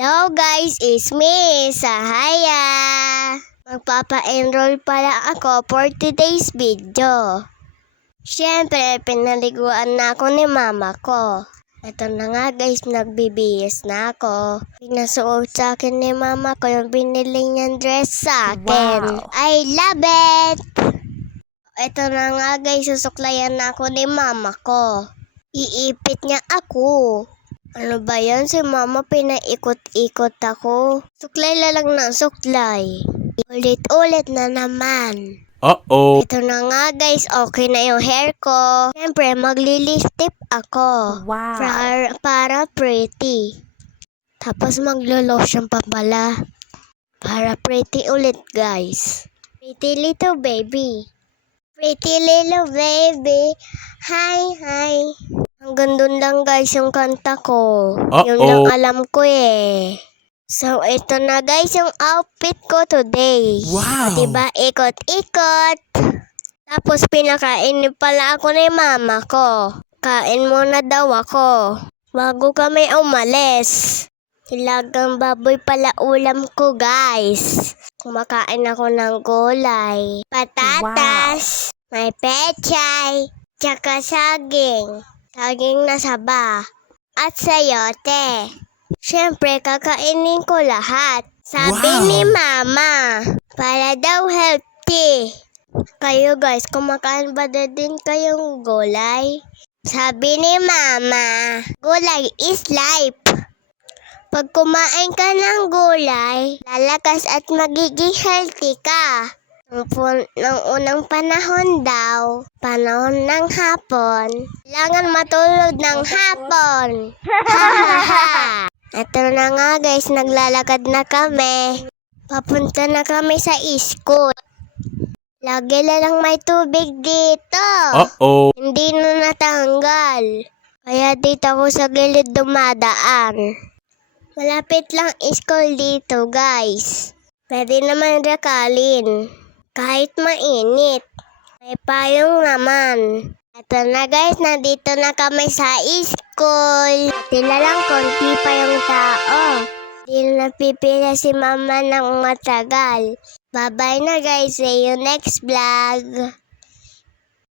Hello guys, it's me, Sahaya. Magpapa-enroll pala ako for today's video. Siyempre, pinaliguan na ako ni mama ko. Ito na nga guys, nagbibihis na ako. Pinasuot sa akin ni mama ko yung binili niyang dress sa akin. Wow. I love it! Ito na nga guys, susuklayan na ako ni mama ko. Iipit niya ako. Ano ba yan? Si mama pinaikot-ikot ako. Suklay lang ng suklay. Ulit-ulit na naman. Uh-oh. Ito na nga guys, okay na yung hair ko. Siyempre, magli-lipstick ako. Wow. Para pretty. Tapos maglo-lotion pa pala. Para pretty ulit guys. Pretty little baby. Pretty little baby. Hi. Hanggang dun lang guys yung kanta ko. Yun lang alam ko eh. So, ito na guys yung outfit ko today. Wow! Diba? Ikot-ikot. Tapos pinakain pala ako ni mama ko. Kain muna daw ako. Bago kami umalis. Hilagang baboy pala ulam ko guys. Kumakain ako ng gulay. Patatas. Wow. May pechay. Tsaka saging. Saging na saba. At sayote. Siyempre, kakainin ko lahat. Sabi ni mama, para daw healthy. Kayo guys, kumakain ba din kayong gulay? Sabi ni mama, gulay is life. Pag kumain ka ng gulay, lalakas at magiging healthy ka. Nung unang panahon daw, panahon ng hapon, kailangan matulog ng hapon. Ito na nga guys, naglalakad na kami. Papunta na kami sa school. Lagi lang may tubig dito. Uh-oh. Hindi na natanggal. Kaya dito ako sa gilid dumadaan. Malapit lang school dito guys. Pwede naman rakalin. Kahit mainit. May payong naman. Ito na guys, nandito na kami sa school. Tila lang konti pa yung tao. Di na napipila si mama ng matagal. Bye-bye na guys. See you next vlog.